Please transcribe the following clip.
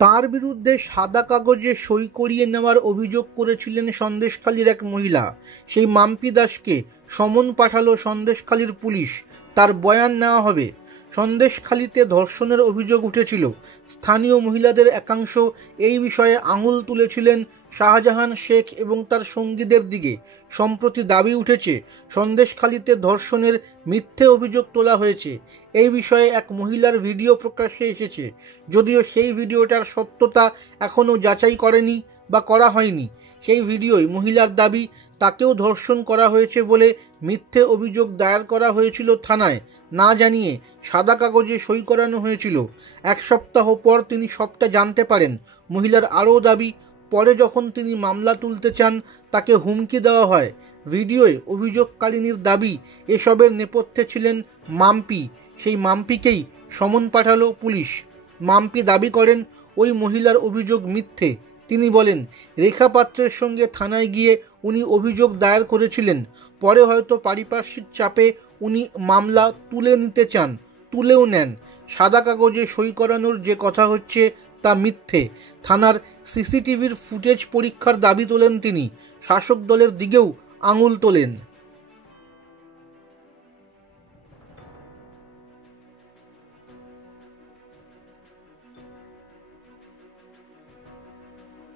তার বিরুদ্ধে সাদা কাগজে সই করিয়ে নেওয়ার অভিযোগ করেছিলেন সন্দেশখালীর এক মহিলা। সেই মাম্পি দাসকে সমন পাঠালো সন্দেশখালীর পুলিশ। তার বয়ান নেওয়া হবে। সন্দেশখালীতে ধর্ষণের অভিযোগ উঠেছিল। স্থানীয় মহিলাদের একাংশ এই বিষয়ে আঙুল তুলেছিলেন শাহজাহান শেখ এবং তার সঙ্গীদের দিকে। সম্প্রতি দাবি উঠেছে সন্দেশখালীতে ধর্ষণের মিথ্যে অভিযোগ তোলা হয়েছে। এই বিষয়ে এক মহিলার ভিডিও প্রকাশ্যে এসেছে, যদিও সেই ভিডিওটার সত্যতা এখনও যাচাই করেনি বা করা হয়নি। সেই ভিডিওয় মহিলার দাবি তাকেও ধর্ষণ করা হয়েছে বলে মিথ্যে অভিযোগ দায়ের করা হয়েছিল থানায়, না জানিয়ে সাদা কাগজে সই করানো হয়েছিল। এক সপ্তাহ পর তিনি সবটা জানতে পারেন। মহিলার আরও দাবি, পরে যখন তিনি মামলা তুলতে চান তাকে হুমকি দেওয়া হয়। ভিডিওয় অভিযোগকারিনীর দাবি এসবের নেপথ্যে ছিলেন মাম্পি। সেই মাম্পিকেই সমন পাঠালো পুলিশ। মাম্পি দাবি করেন ওই মহিলার অভিযোগ মিথ্যে। তিনি বলেন, রেখা পাত্রের সঙ্গে থানায় গিয়ে উনি অভিযোগ দায়ের করেছিলেন। পরে হয়তো পারিপার্শ্বিক চাপে উনি মামলা তুলে নিতে চান, তুলেও নেন। সাদা কাগজে সই করানোর যে কথা হচ্ছে তা মিথ্যে। থানার সিসিটিভির ফুটেজ পরীক্ষার দাবি তোলেন তিনি। শাসক দলের দিকেও আঙুল তোলেন।